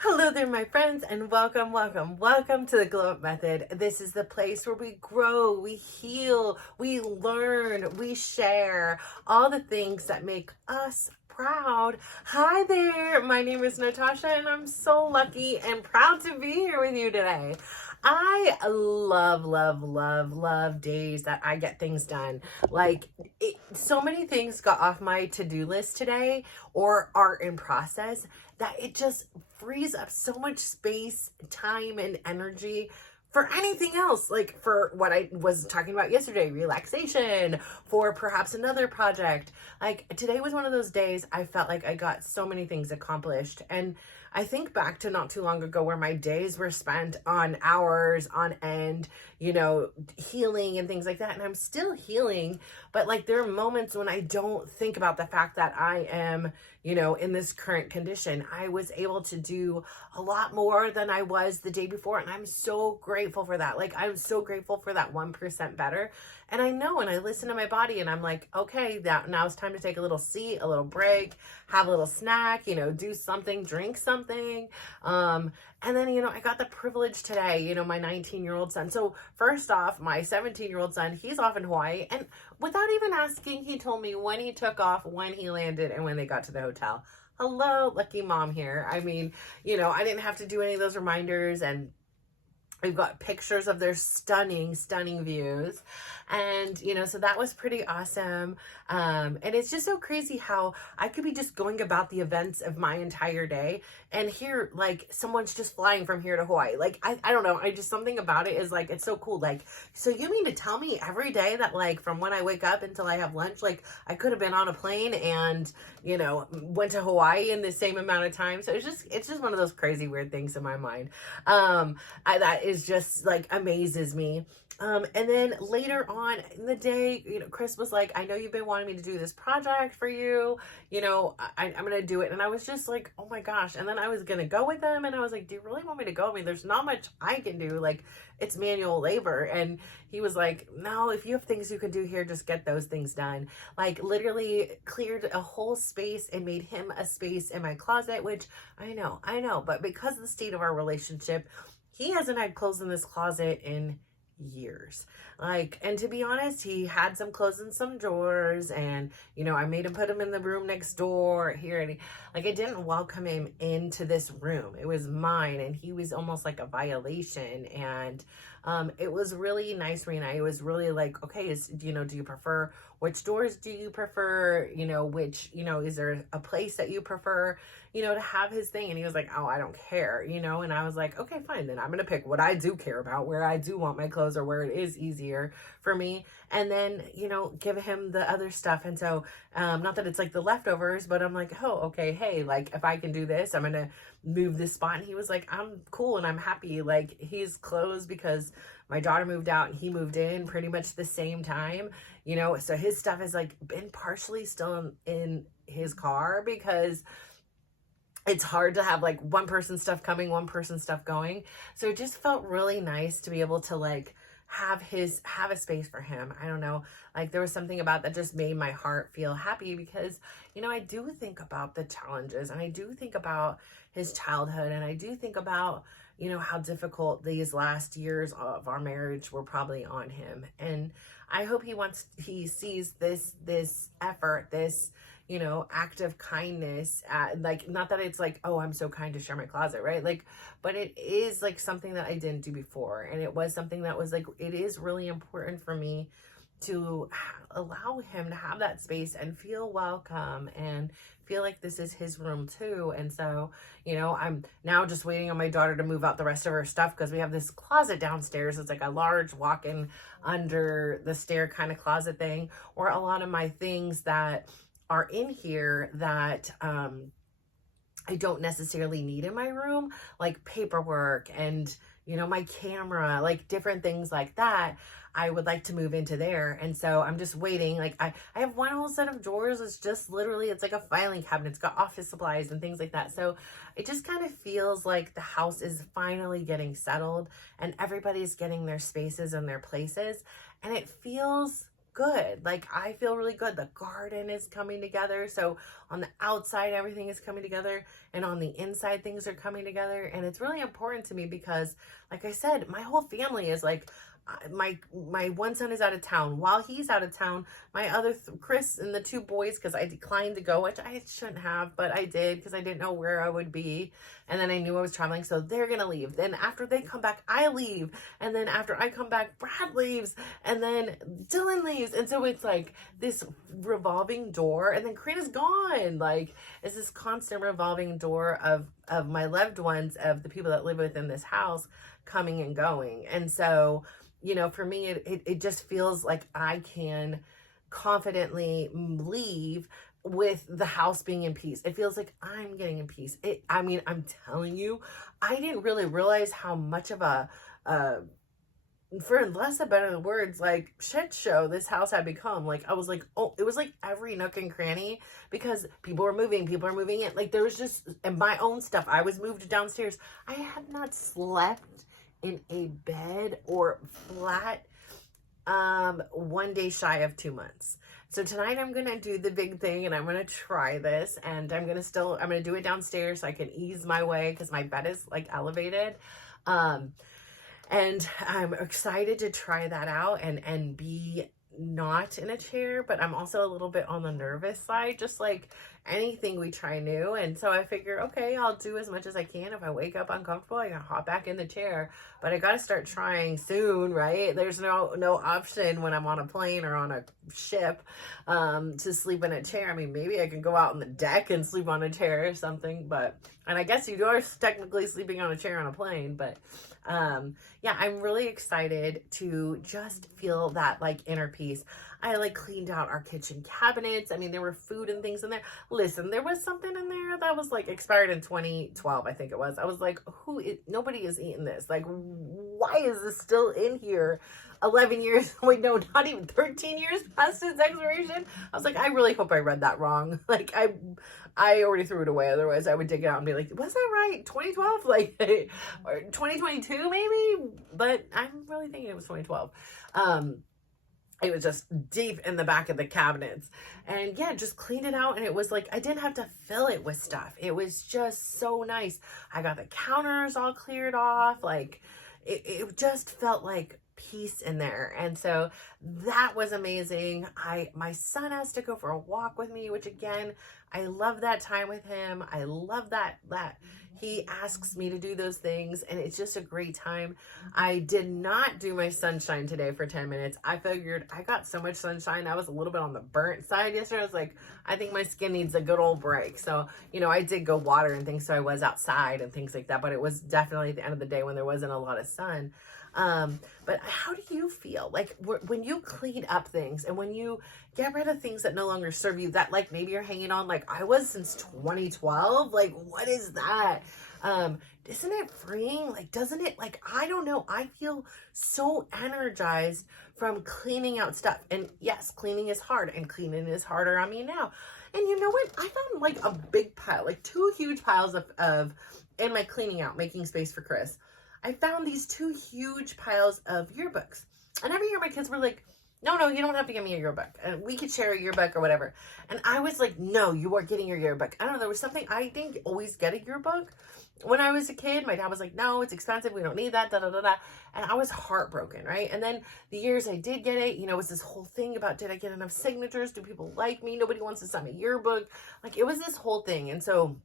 Hello there, my friends, and welcome to the Glow Up Method. This is the place where we grow, we heal, we learn, we share all the things that make us proud. Hi there, my name is Natasha, and I'm so lucky and proud to be here with you today. I love days that I get things done. So many things got off my to-do list today or are in process that it just frees up so much space, time, and energy for anything else, like for what I was talking about yesterday, relaxation, for perhaps another project. Like today was one of those days I felt like I got so many things accomplished. And I think back to not too long ago where my days were spent on hours on end, healing and things like that. And I'm still healing, but like there are moments when I don't think about the fact that I am, in this current condition. I was able to do a lot more than I was the day before. And I'm so grateful for that. Like, I'm so grateful for that 1% better. And I know, and I listen to my body and I'm like, okay, now it's time to take a little seat, a little break, have a little snack, do something, drink something. And then, I got the privilege today, my 19-year-old son. So first off, my 17-year-old son, he's off in Hawaii. And without even asking, he told me when he took off, when he landed, and when they got to the hotel. Hello, lucky mom here. I mean, I didn't have to do any of those reminders, and we've got pictures of their stunning views. And, so that was pretty awesome. And it's just so crazy how I could be just going about the events of my entire day. And here, like, someone's just flying from here to Hawaii. Like, I don't know. Something about it is like, it's so cool. Like, so you mean to tell me every day that, like, from when I wake up until I have lunch, like, I could have been on a plane and, went to Hawaii in the same amount of time. So it's just one of those crazy, weird things in my mind. That is just like amazes me. And then later on in the day, Chris was like, I know you've been wanting me to do this project for you, I'm going to do it. And I was just like, oh my gosh. And then I was going to go with him and I was like, do you really want me to go? I mean, there's not much I can do. Like, it's manual labor. And he was like, no, if you have things you can do here, just get those things done. Like, literally cleared a whole space and made him a space in my closet, which I know, but because of the state of our relationship, he hasn't had clothes in this closet in years. Like, and to be honest, he had some clothes in some drawers, and I made him put them in the room next door here, and I didn't welcome him into this room. It was mine, and he was almost like a violation. And it was really nice, Rena. It was really like, okay, do you prefer, which doors do you prefer, which, is there a place that you prefer, to have his thing? And he was like, oh, I don't care, and I was like, okay, fine, then I'm going to pick what I do care about, where I do want my clothes, or where it is easier for me. And then, give him the other stuff. And so, not that it's like the leftovers, but I'm like, oh, okay, hey, like, if I can do this, I'm going to move this spot. And he was like, I'm cool and I'm happy. Like, he's closed because my daughter moved out and he moved in pretty much the same time, so his stuff has like been partially still in his car, because it's hard to have like one person's stuff coming, one person's stuff going. So it just felt really nice to be able to like have a space for him. I don't know, like there was something about that just made my heart feel happy, because I do think about the challenges, and I do think about his childhood, and I do think about how difficult these last years of our marriage were probably on him. And I hope he sees this effort, this act of kindness, like, not that it's like, oh, I'm so kind to share my closet, right? Like, but it is like something that I didn't do before. And it was something that was like, it is really important for me to allow him to have that space and feel welcome and feel like this is his room too. And so, I'm now just waiting on my daughter to move out the rest of her stuff, because we have this closet downstairs. It's like a large walk-in under the stair kind of closet thing, where a lot of my things that are in here that I don't necessarily need in my room, like paperwork and, my camera, like different things like that, I would like to move into there. And so I'm just waiting. Like I have one whole set of drawers. It's just literally, it's like a filing cabinet. It's got office supplies and things like that. So it just kind of feels like the house is finally getting settled and everybody's getting their spaces and their places. And it feels good. Like, I feel really good. The garden is coming together. So on the outside, everything is coming together, and on the inside, things are coming together. And it's really important to me because, like I said, my whole family is like, my one son is out of town. While he's out of town, my other Chris and the two boys, because I declined to go, which I shouldn't have, but I did because I didn't know where I would be, and then I knew I was traveling, so they're gonna leave. Then after they come back, I leave, and then after I come back, Brad leaves, and then Dylan leaves, and so it's like this revolving door, and then Karina's gone. Like, it's this constant revolving door of my loved ones, of the people that live within this house, coming and going. And so, you know, for me, it just feels like I can confidently leave with the house being in peace. It feels like I'm getting in peace. I mean, I'm telling you, I didn't really realize how much of a, for less of better words, like, shit show this house had become. Like, I was like, oh, it was like every nook and cranny, because people are moving in. Like, there was just, and my own stuff, I was moved downstairs. I have not slept in a bed or flat 1 day shy of 2 months. So tonight I'm gonna do the big thing, and I'm gonna try this, and I'm gonna do it downstairs so I can ease my way, because my bed is like elevated. And I'm excited to try that out and be not in a chair, but I'm also a little bit on the nervous side, just like anything we try new. And so I figure, okay, I'll do as much as I can. If I wake up uncomfortable, I can hop back in the chair, but I got to start trying soon, right? There's no option when I'm on a plane or on a ship to sleep in a chair. I mean, maybe I can go out on the deck and sleep on a chair or something, and I guess you are technically sleeping on a chair on a plane, but yeah, I'm really excited to just feel that like inner peace. I like cleaned out our kitchen cabinets. I mean, there were food and things in there. Listen, there was something in there that was like expired in 2012, I think it was. I was like, nobody is eating this. Like, why is this still in here? 11 years, wait, no, not even 13 years past its expiration. I was like, I really hope I read that wrong. Like, I already threw it away. Otherwise, I would dig it out and be like, was that right? 2012? Like, or 2022 maybe? But I'm really thinking it was 2012. It was just deep in the back of the cabinets. And yeah, just cleaned it out. And it was like, I didn't have to fill it with stuff. It was just so nice. I got the counters all cleared off. Like, it just felt like peace in there. And so that was amazing. My son has to go for a walk with me, which again, I love that time with him. I love that he asks me to do those things, and it's just a great time. I did not do my sunshine today for 10 minutes. I figured I got so much sunshine. I was a little bit on the burnt side yesterday. I was like, I think my skin needs a good old break. So, you know, I did go water and things. So I was outside and things like that, but it was definitely at the end of the day when there wasn't a lot of sun. But how do you feel like when you clean up things and when you get rid of things that no longer serve you, that like maybe you're hanging on, like I was since 2012, like what is that? Isn't it freeing? Like, doesn't it, like, I don't know. I feel so energized from cleaning out stuff. And yes, cleaning is hard, and cleaning is harder on me now. And you know what? I found like a big pile, like 2 huge piles of in my cleaning out, making space for Chris. I found these 2 huge piles of yearbooks. And every year my kids were like, no, you don't have to give me a yearbook. And we could share a yearbook or whatever. And I was like, no, you are getting your yearbook. I don't know. There was something, I didn't always get a yearbook. When I was a kid, my dad was like, no, it's expensive. We don't need that, da, da, da, da. And I was heartbroken, right? And then the years I did get it, you know, it was this whole thing about, did I get enough signatures? Do people like me? Nobody wants to sign a yearbook. Like, it was this whole thing. And so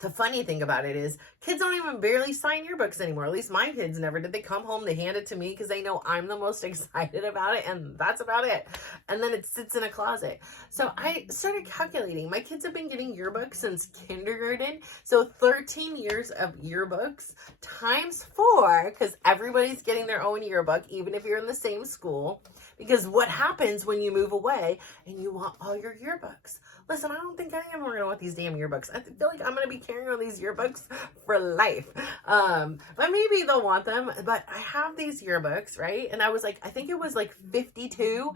the funny thing about it is kids don't even barely sign yearbooks anymore. At least my kids never did. They come home, they hand it to me because they know I'm the most excited about it, and that's about it. And then it sits in a closet. So I started calculating. My kids have been getting yearbooks since kindergarten. So 13 years of yearbooks times 4, because everybody's getting their own yearbook, even if you're in the same school. Because what happens when you move away and you want all your yearbooks? Listen, I don't think any of them are going to want these damn yearbooks. I feel like I'm going to be carrying on these yearbooks for life. But maybe they'll want them. But I have these yearbooks, right? And I was like, I think it was like 52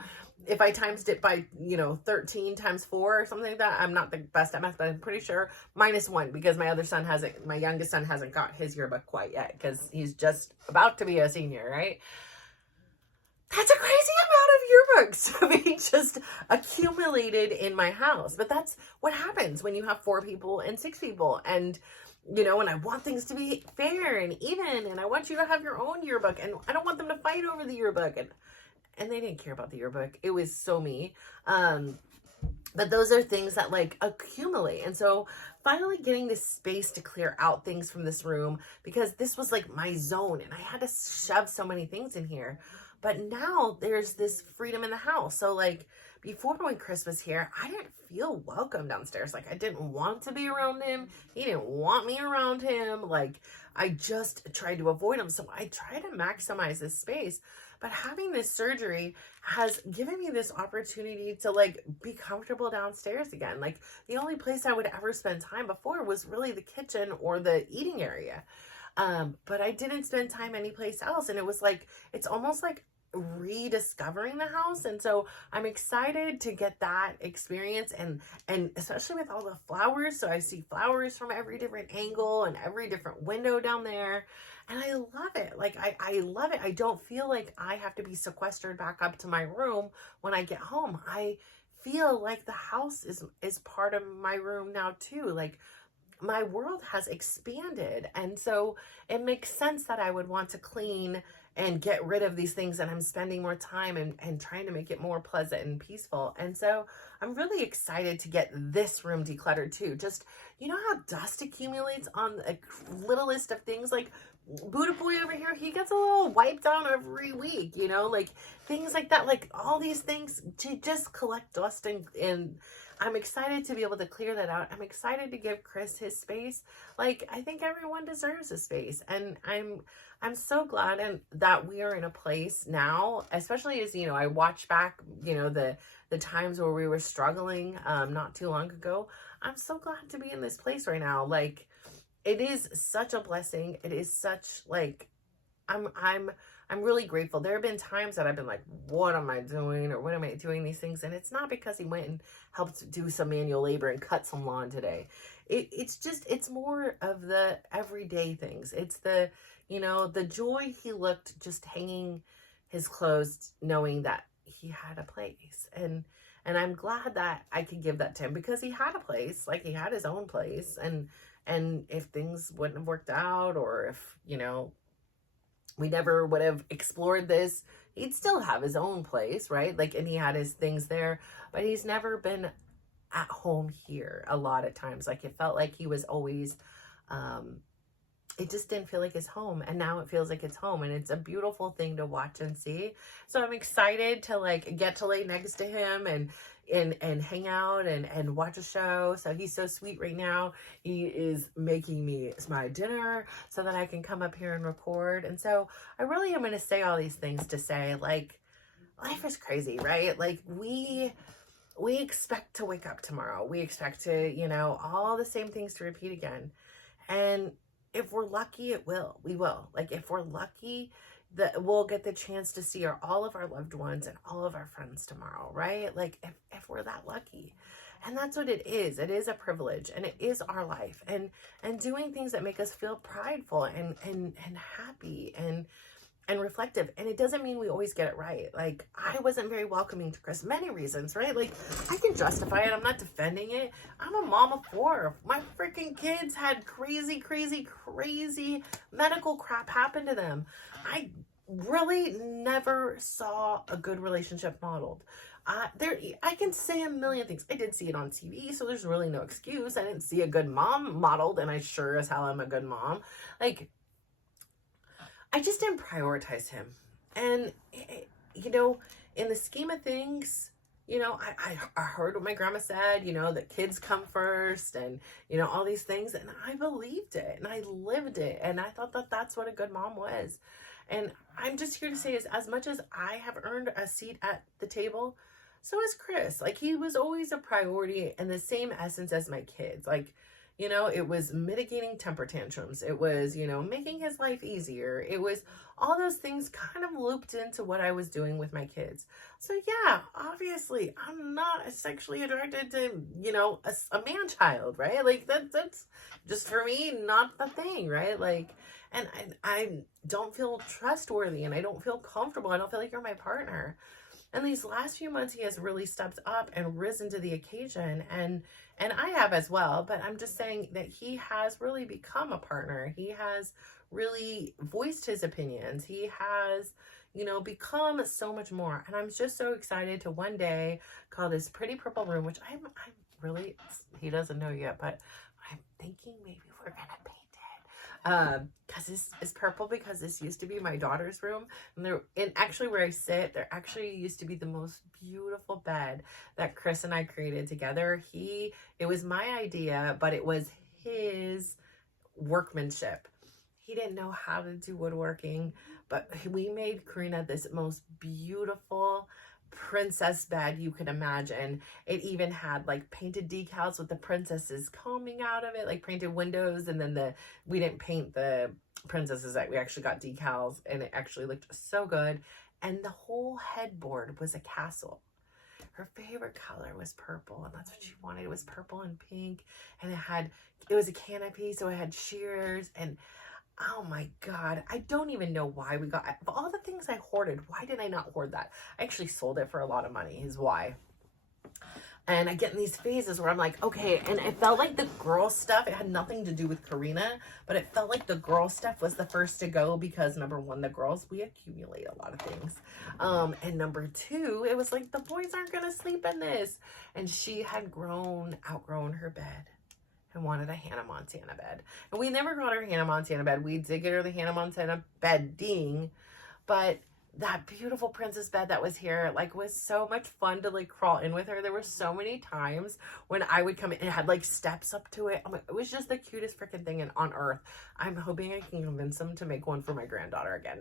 if I times it by, 13 times 4 or something like that. I'm not the best at math, but I'm pretty sure -1 because my youngest son hasn't got his yearbook quite yet because he's just about to be a senior, right? That's a crazy amount of yearbooks being just accumulated in my house. But that's what happens when you have 4 people and 6 people. And, you know, and I want things to be fair and even, and I want you to have your own yearbook, and I don't want them to fight over the yearbook. And they didn't care about the yearbook. It was so me. But those are things that like accumulate. And so finally getting this space to clear out things from this room, because this was like my zone and I had to shove so many things in here. But now there's this freedom in the house. So like before, when Chris was here, I didn't feel welcome downstairs. Like I didn't want to be around him. He didn't want me around him. Like I just tried to avoid him. So I try to maximize this space. But having this surgery has given me this opportunity to like be comfortable downstairs again. Like the only place I would ever spend time before was really the kitchen or the eating area. But I didn't spend time anyplace else. And it was like, it's almost like rediscovering the house. And so I'm excited to get that experience, and especially with all the flowers. So I see flowers from every different angle and every different window down there. And I love it. Like, I love it. I don't feel like I have to be sequestered back up to my room when I get home. I feel like the house is part of my room now too. Like my world has expanded. And so it makes sense that I would want to clean and get rid of these things, and I'm spending more time and trying to make it more pleasant and peaceful. And so I'm really excited to get this room decluttered too. Just, you know how dust accumulates on the littlest of things? Like Buddha Boy over here, he gets a little wiped down every week, you know, like things like that, like all these things to just collect dust, and I'm excited to be able to clear that out. I'm excited to give Chris his space. Like I think everyone deserves a space, and I'm so glad that we are in a place now, especially as, you know, I watch back, you know, the times where we were struggling not too long ago. I'm so glad to be in this place right now. Like it is such a blessing. It is such like I'm really grateful. There have been times that I've been like, what am I doing? Or what am I doing these things? And it's not because he went and helped do some manual labor and cut some lawn today. It's more of the everyday things. It's the, you know, the joy he looked just hanging his clothes, knowing that he had a place. And I'm glad that I could give that to him, because he had a place, like he had his own place. And if things wouldn't have worked out, or if, you know, we never would have explored this, he'd still have his own place, right? Like, and he had his things there, but he's never been at home here a lot of times. Like it felt like he was always, it just didn't feel like his home. And now it feels like it's home, and it's a beautiful thing to watch and see. So I'm excited to like get to lay next to him and hang out and watch a show. So he's so sweet right now. He is making me my dinner so that I can come up here and record. And so I really am going to say all these things to say, like, life is crazy, right? Like we expect to wake up tomorrow. We expect to, you know, all the same things to repeat again. And if we're lucky, we will. Like if we're lucky, that we'll get the chance to see all of our loved ones and all of our friends tomorrow, right? Like if we're that lucky. And that's what it is. It is a privilege, and it is our life, and doing things that make us feel prideful and happy and reflective. And it doesn't mean we always get it right. Like I wasn't very welcoming to Chris, many reasons, right? Like I can justify it. I'm not defending it. I'm a mom of 4. My freaking kids had crazy medical crap happen to them. I really never saw a good relationship modeled. I can say a million things. I did see it on TV, so there's really no excuse. I didn't see a good mom modeled, and I sure as hell am a good mom. Like, I just didn't prioritize him. And, you know, in the scheme of things, you know, I heard what my grandma said, you know, that kids come first and, you know, all these things. And I believed it, and I lived it. And I thought that that's what a good mom was. And I'm just here to say, is as much as I have earned a seat at the table, so is Chris. Like he was always a priority in the same essence as my kids. Like, you know, it was mitigating temper tantrums. It was, you know, making his life easier. It was all those things kind of looped into what I was doing with my kids. So yeah, obviously I'm not sexually attracted to, you know, a man child, right? Like that's just for me, not the thing, right? Like, and I don't feel trustworthy, and I don't feel comfortable. I don't feel like you're my partner. And these last few months, he has really stepped up and risen to the occasion. And I have as well, but I'm just saying that he has really become a partner. He has really voiced his opinions. He has, become so much more. And I'm just so excited to one day call this pretty purple room, which I'm really, he doesn't know yet, but I'm thinking maybe we're gonna paint because it's purple, because this used to be my daughter's room, and actually where I sit, there actually used to be the most beautiful bed that Chris and I created together. It was my idea, but it was his workmanship. He didn't know how to do woodworking, but we made Karina this most beautiful princess bed you could imagine. It even had like painted decals with the princesses coming out of it, like painted windows, and then we didn't paint the princesses, we actually got decals, and it actually looked so good. And the whole headboard was a castle. Her favorite color was purple, and that's what she wanted. It was purple and pink, and it was a canopy, so it had shears, and oh my God, I don't even know why we got, of all the things I hoarded, why did I not hoard that? I actually sold it for a lot of money, is why. And I get in these phases where I'm like, okay, and it felt like the girl stuff, it had nothing to do with Karina, but it felt like the girl stuff was the first to go, because number one, the girls, we accumulate a lot of things. And number two, it was like, the boys aren't going to sleep in this. And she had outgrown her bed and wanted a Hannah Montana bed. And we never got her Hannah Montana bed. We did get her the Hannah Montana bedding, but that beautiful princess bed that was here, like, was so much fun to like crawl in with her. There were so many times when I would come in, it had like steps up to it. It was just the cutest freaking thing on earth. I'm hoping I can convince them to make one for my granddaughter again.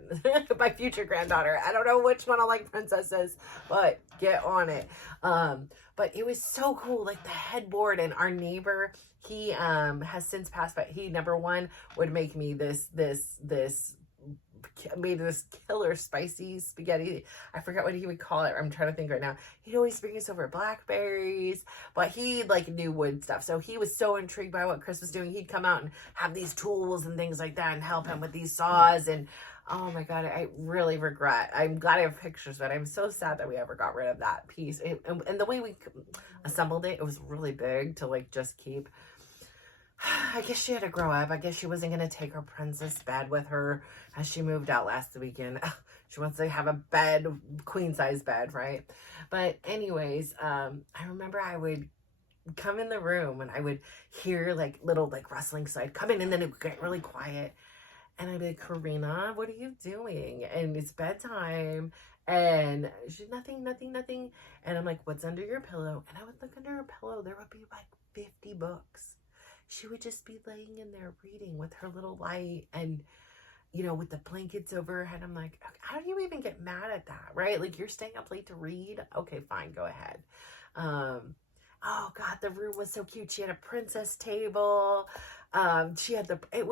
My future granddaughter. I don't know which one I like princesses, but get on it. But it was so cool, like the headboard. And our neighbor, he has since passed, but he, number one, would make me made this killer spicy spaghetti. I forgot what he would call it. I'm trying to think right now. He'd always bring us over blackberries, but he like knew wood stuff. So he was so intrigued by what Chris was doing. He'd come out and have these tools and things like that and help him with these saws. And oh my God, I really regret. I'm glad I have pictures, but I'm so sad that we ever got rid of that piece. And the way we assembled it, it was really big to like just keep. I guess she had to grow up. I guess she wasn't going to take her princess bed with her as she moved out last weekend. She wants to have a bed, queen size bed, right? But anyways, I remember I would come in the room and I would hear like little like rustling. So I'd come in and then it would get really quiet. And I'd be like, Karina, what are you doing? And it's bedtime. And she's nothing. And I'm like, what's under your pillow? And I would look under her pillow. There would be like 50 books. She would just be laying in there reading with her little light and, with the blankets over her head. I'm like, how do you even get mad at that, right? Like, you're staying up late to read? Okay, fine, go ahead. Oh God, the room was so cute. She had a princess table. It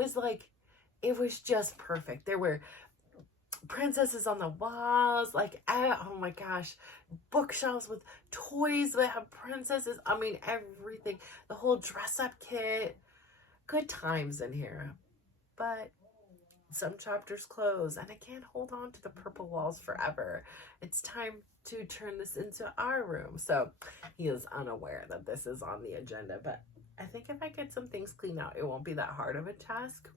was just perfect. There were princesses on the walls, like, oh my gosh, bookshelves with toys that have princesses. I mean, everything, the whole dress up kit. Good times in here. But some chapters close, and I can't hold on to the purple walls forever. It's time to turn this into our room. So he is unaware that this is on the agenda, but I think if I get some things cleaned out, it won't be that hard of a task.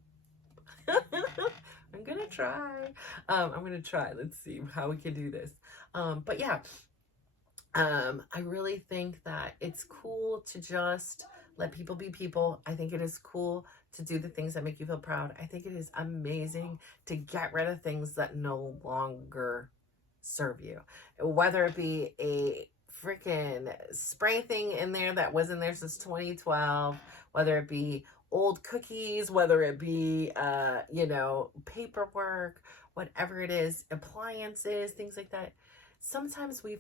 I'm gonna try. Let's see how we can do this. But yeah, I really think that it's cool to just let people be people. I think it is cool to do the things that make you feel proud. I think it is amazing to get rid of things that no longer serve you, whether it be a freaking spray thing in there that was in there since 2012, whether it be old cookies, whether it be, paperwork, whatever it is, appliances, things like that. Sometimes we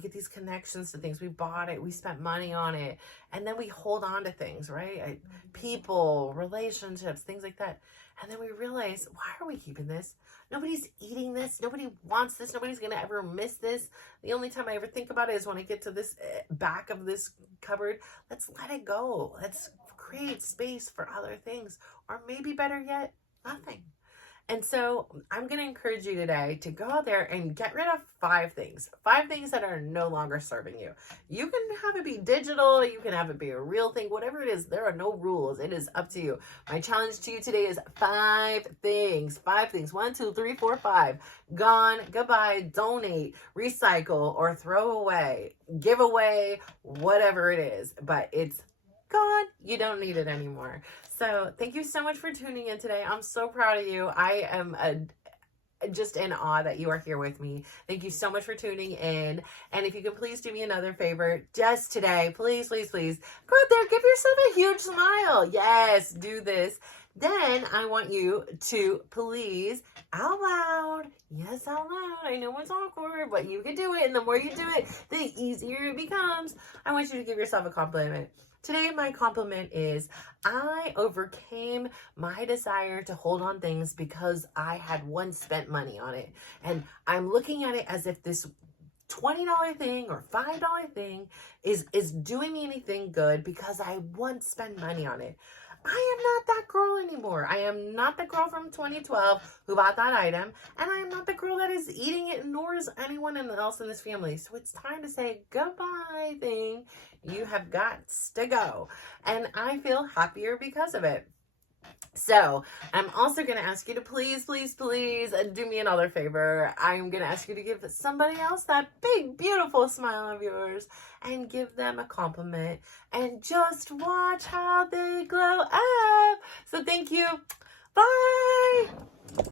get these connections to things. We bought it, we spent money on it, and then we hold on to things, right? People, relationships, things like that. And then we realize, why are we keeping this? Nobody's eating this. Nobody wants this. Nobody's going to ever miss this. The only time I ever think about it is when I get to this back of this cupboard. Let's let it go. Let's create space for other things, or maybe better yet, nothing. And so I'm going to encourage you today to go out there and get rid of 5 things that are no longer serving you. You can have it be digital, you can have it be a real thing, whatever it is. There are no rules. It is up to you. My challenge to you today is 5 things. 5 things. 1, 2, 3, 4, 5. Gone, goodbye, donate, recycle, or throw away, give away, whatever it is. But it's gone. You don't need it anymore. So thank you so much for tuning in today. I'm so proud of you. I am just in awe that you are here with me. Thank you so much for tuning in. And if you could please do me another favor, just today, please, please, please go out there, give yourself a huge smile. Yes, do this. Then I want you to please out loud, yes, out loud. I know it's awkward, but you can do it. And the more you do it, the easier it becomes. I want you to give yourself a compliment. Today, my compliment is I overcame my desire to hold on things because I had once spent money on it. And I'm looking at it as if this $20 thing or $5 thing is doing me anything good because I once spent money on it. I am not that girl anymore. I am not the girl from 2012 who bought that item, and I am not the girl that is eating it, nor is anyone else in this family. So it's time to say goodbye thing. You have got to go. And I feel happier because of it. So I'm also going to ask you to please, please, please do me another favor. I'm going to ask you to give somebody else that big, beautiful smile of yours and give them a compliment and just watch how they glow up. So thank you. Bye.